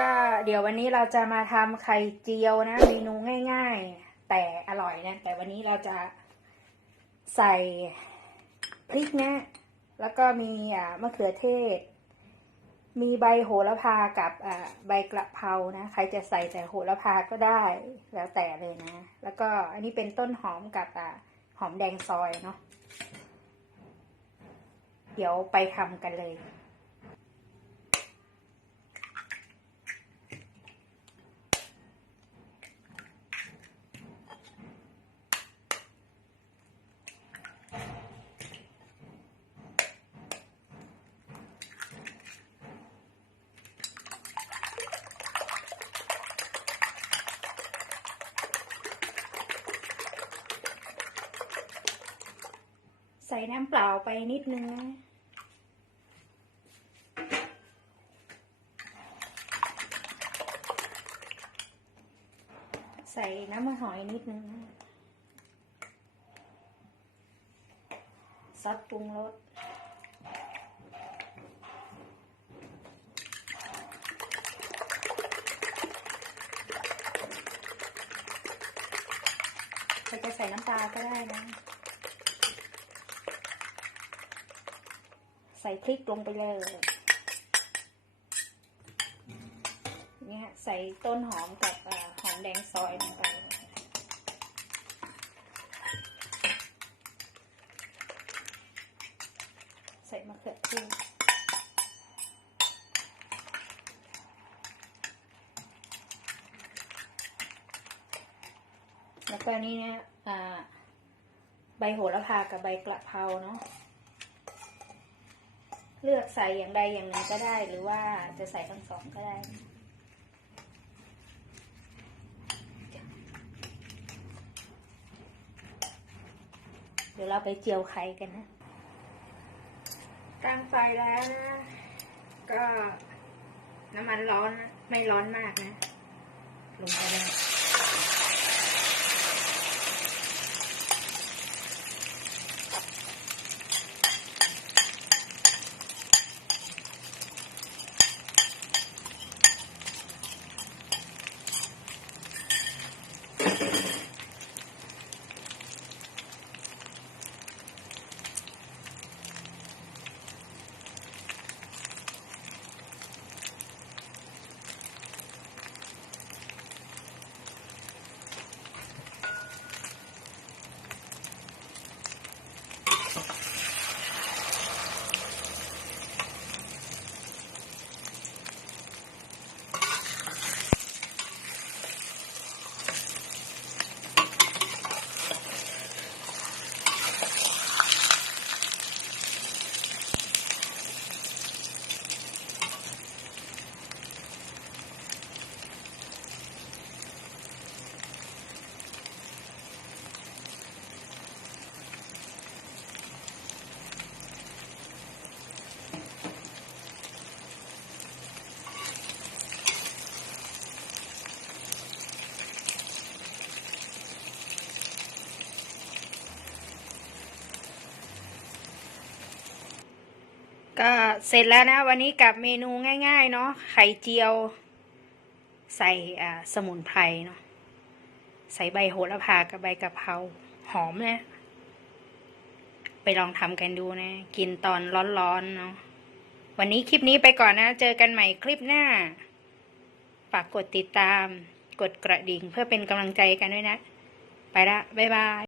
ก็เดี๋ยววันนี้เราจะมาทำไข่เจียวนะเมนูง่าย ๆ แต่อร่อยนะ แต่วันนี้เราจะใส่พริกนะ แล้วก็มีอ่ามะเขือเทศ มีใบโหระพากับอ่าใบกระเพรานะ ใครจะใส่แต่โหระพาก็ได้แล้วแต่เลยนะ แล้วก็อันนี้เป็นต้นหอมกับอ่าหอมแดงซอยเนาะเดี๋ยวไปทำกันเลย ส่น้ำเปล่าไปนิดนึงนะใส่น้ำมันหอยนิดนึงนะซอสปรุงรสใครจะใส่น้ำปลาก็ได้นะ ใส่พริกลงไปเลยเนี่ยใส่ต้นหอมกับอหอมแดงซอยลงไปใส่มะเขือเทศแล้วก็นี่เนี่ยใบโหระพากับใบกระเพราเนาะ เลือกใส่อย่างใดอย่างหนึ่งก็ได้ หรือว่าจะใส่ทั้งสองก็ได้เดี๋ยวเราไปเจียวไข่กันนะตั้งไฟแล้วนะ ก็น้ำมันร้อนนะ ไม่ร้อนมากนะ ก็เสร็จแล้วนะวันนี้กับเมนูง่ายๆเนาะไข่เจียว ใส่สมุนไพรเนาะใส่ใบโหระพากับใบกะเพราหอมนะไปลองทำกันดูนะ กินตอนร้อนๆเนาะวันนี้คลิปนี้ไปก่อนนะ เจอกันใหม่คลิปหน้า ฝากกดติดตาม กดกระดิ่งเพื่อเป็นกำลังใจกันด้วยนะ ไปละ บ๊ายบาย